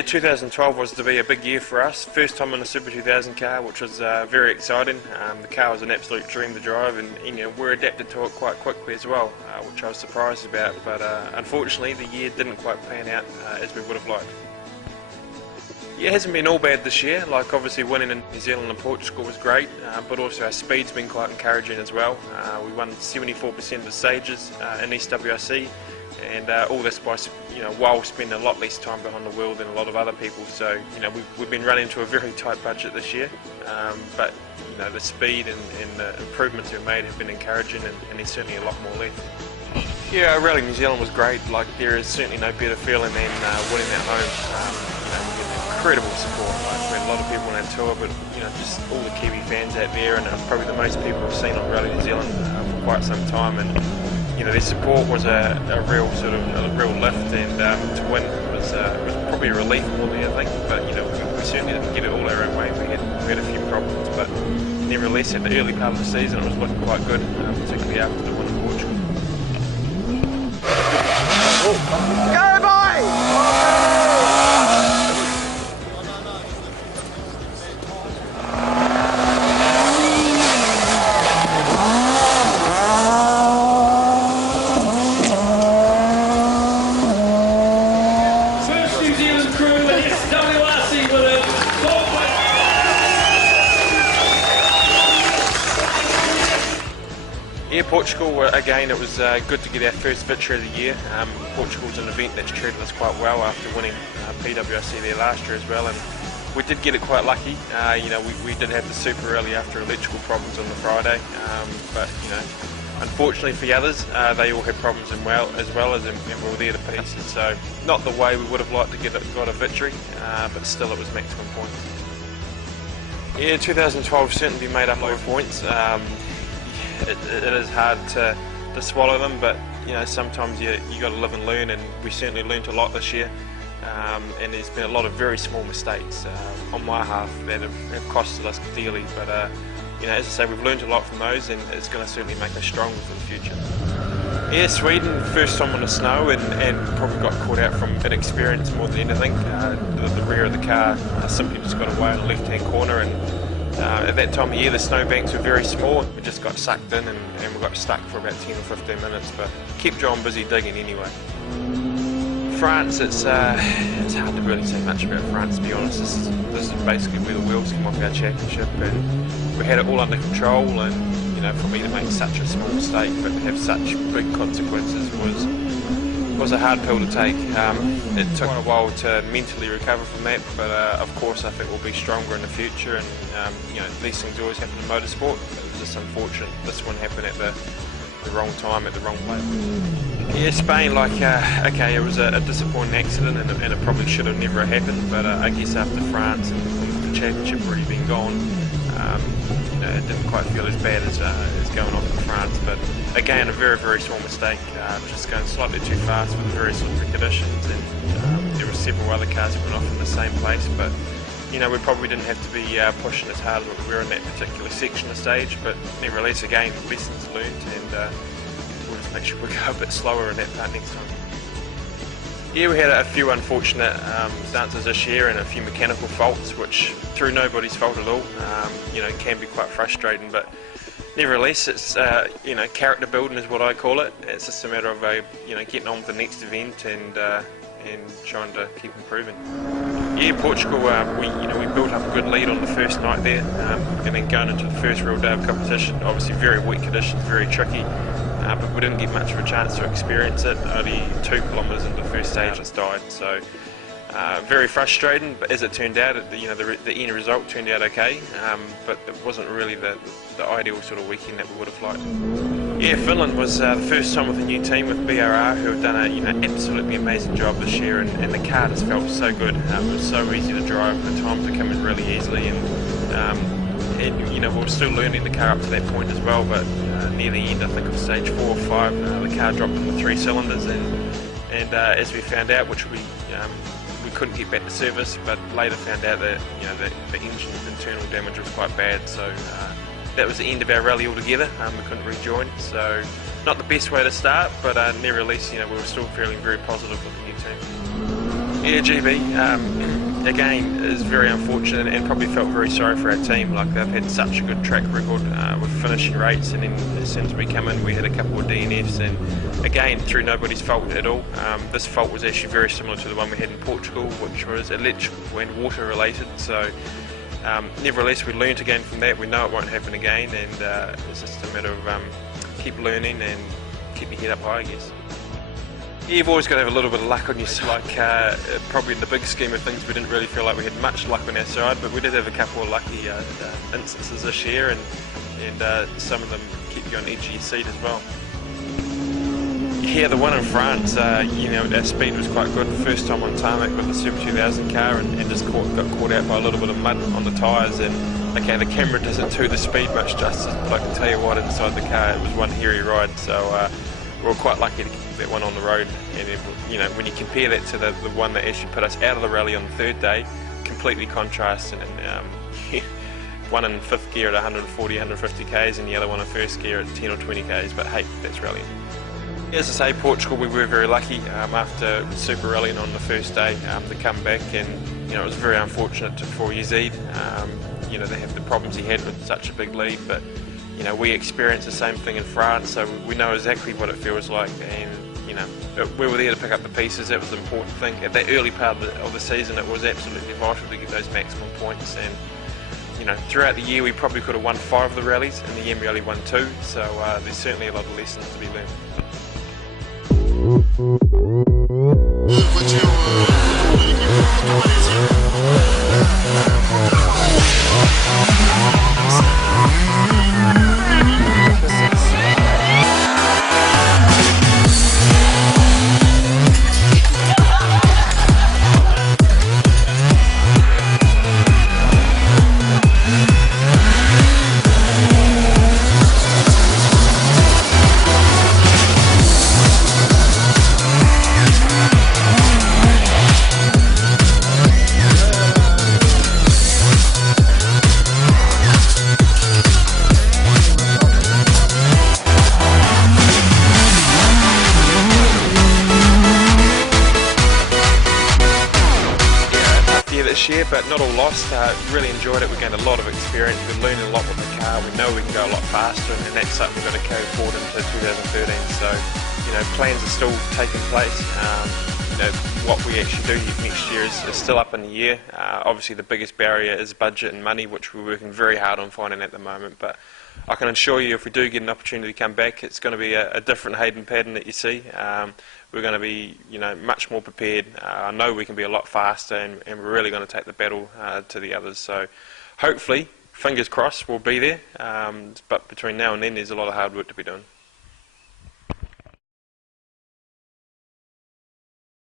Yeah, 2012 was to be a big year for us. First time in a Super 2000 car, which was very exciting. The car was an absolute dream to drive, and we're adapted to it quite quickly as well, which I was surprised about. But unfortunately, the year didn't quite pan out as we would have liked. Yeah, it hasn't been all bad this year. Like obviously winning in New Zealand and Portugal was great, but also our speed's been quite encouraging as well. We won 74% of the stages in SWRC. And all this by while spending a lot less time behind the wheel than a lot of other people. So we've been running to a very tight budget this year, but the speed and the improvements we've made have been encouraging, and there's certainly a lot more left. Yeah, Rally New Zealand was great. Like there is certainly no better feeling than winning at home. We get incredible support. Like we had a lot of people on our tour, but just all the Kiwi fans out there, and probably the most people we've seen on Rally New Zealand for quite some time. And their support was a real lift, and to win was probably a relief more than anything. But we certainly didn't get it all our own way. We had a few problems, but nevertheless, at the early part of the season, it was looking quite good, particularly after the win in Portugal. Go, boy! New Zealand crew and SWRC winners. Yeah, Portugal, again, it was good to get our first victory of the year. Portugal's an event that's treated us quite well after winning PWRC there last year as well, and we did get it quite lucky. We did have the super rally after electrical problems on the Friday, but unfortunately for the others, they all had problems as well as and we were there to pieces. So not the way we would have liked to got a victory, but still it was maximum points. Yeah, 2012 certainly made up more points. It is hard to swallow them, but sometimes you got to live and learn, and we certainly learnt a lot this year. And there's been a lot of very small mistakes on my half that have costed us dearly. But as I say, we've learned a lot from those, and it's going to certainly make us stronger for the future. Yeah, Sweden, first time on the snow, and probably got caught out from inexperience more than anything. The rear of the car simply just got away in the left-hand corner, and at that time of year the snowbanks were very small. We just got sucked in, and we got stuck for about 10 or 15 minutes, but kept John busy digging anyway. France, it's hard to really say much about France, to be honest. This is basically where the wheels come off our championship, and we had it all under control, and for me to make such a small mistake but have such big consequences was a hard pill to take. It took a while to mentally recover from that, but of course I think we'll be stronger in the future, and these things always happen in motorsport. It was just unfortunate this one happened at the wrong time, at the wrong place. Yeah, Spain, okay, it was a disappointing accident, and it probably should have never happened, but I guess after France and the championship already been gone, it didn't quite feel as bad as going off in France. But again, a very, very small mistake, just going slightly too fast with very slippery conditions, and there were several other cars that went off in the same place, but we probably didn't have to be pushing as hard as we were in that particular section of stage. But nevertheless, again, lessons learned, and we'll just make sure we go a bit slower in that part next time. Yeah, we had a few unfortunate stances this year, and a few mechanical faults, which through nobody's fault at all. Can be quite frustrating, but nevertheless, it's character building is what I call it. It's just a matter of getting on with the next event and trying to keep improving. Yeah, Portugal, we built up a good lead on the first night there, and then going into the first real day of competition, obviously very wet conditions, very tricky, but we didn't get much of a chance to experience it. Only 2 kilometres into the first stage it's died, so very frustrating. But as it turned out, the end result turned out okay, but it wasn't really the ideal sort of weekend that we would have liked. Yeah, Finland was the first time with a new team with BRR, who have done a absolutely amazing job this year, and the car just felt so good. It was so easy to drive. The times were coming really easily, and we were still learning the car up to that point as well. But near the end, I think of stage 4 or 5, the car dropped into 3 cylinders, and as we found out, which we couldn't get back to service, but later found out that the engine internal damage was quite bad. So that was the end of our rally altogether. We couldn't rejoin, so not the best way to start, but nevertheless, we were still feeling very positive with the new team. Yeah, GB. again, is very unfortunate and probably felt very sorry for our team. Like, they've had such a good track record with finishing rates, and then as soon as we come in we had a couple of DNFs, and again through nobody's fault at all. This fault was actually very similar to the one we had in Portugal, which was electrical and water related, so nevertheless we learnt again from that. We know it won't happen again, and it's just a matter of keep learning and keep your head up high, I guess. You've always got to have a little bit of luck on your side. Like, probably in the big scheme of things we didn't really feel like we had much luck on our side, but we did have a couple of lucky instances this year, and some of them keep you on the edge of your seat as well. Yeah, the one in France, you know, our speed was quite good. First time on tarmac with the Super 2000 car, and just got caught out by a little bit of mud on the tyres, and okay, the camera doesn't do the speed much justice, but I can tell you what, inside the car it was one hairy ride, so we were quite lucky to keep that one on the road. And you know, when you compare that to the one that actually put us out of the rally on the third day, completely contrasting. And one in fifth gear at 140, 150 k's, and the other one in first gear at 10 or 20 k's. But hey, that's rallying. As I say, Portugal, we were very lucky after super rallying on the first day to come back, and you know, it was very unfortunate for Yazid. You know, they have the problems he had with such a big lead, but you know, we experienced the same thing in France, so we know exactly what it feels like, and you know, we were there to pick up the pieces. That was the important thing. At that early part of the season, it was absolutely vital to get those maximum points, and you know, throughout the year we probably could have won 5 of the rallies, and the year we only won 2, so there's certainly a lot of lessons to be learned. This year, but not all lost. Really enjoyed it. We gained a lot of experience. We're learning a lot with the car. We know we can go a lot faster, and that's something we've got to carry forward into 2013. So, you know, plans are still taking place. You know, what we actually do next year is still up in the air. Obviously, the biggest barrier is budget and money, which we're working very hard on finding at the moment. But I can assure you, if we do get an opportunity to come back, it's going to be a different Hayden Paddon that you see. We're going to be, you know, much more prepared. I know we can be a lot faster, and we're really going to take the battle to the others. So hopefully, fingers crossed, we'll be there. But between now and then, there's a lot of hard work to be done.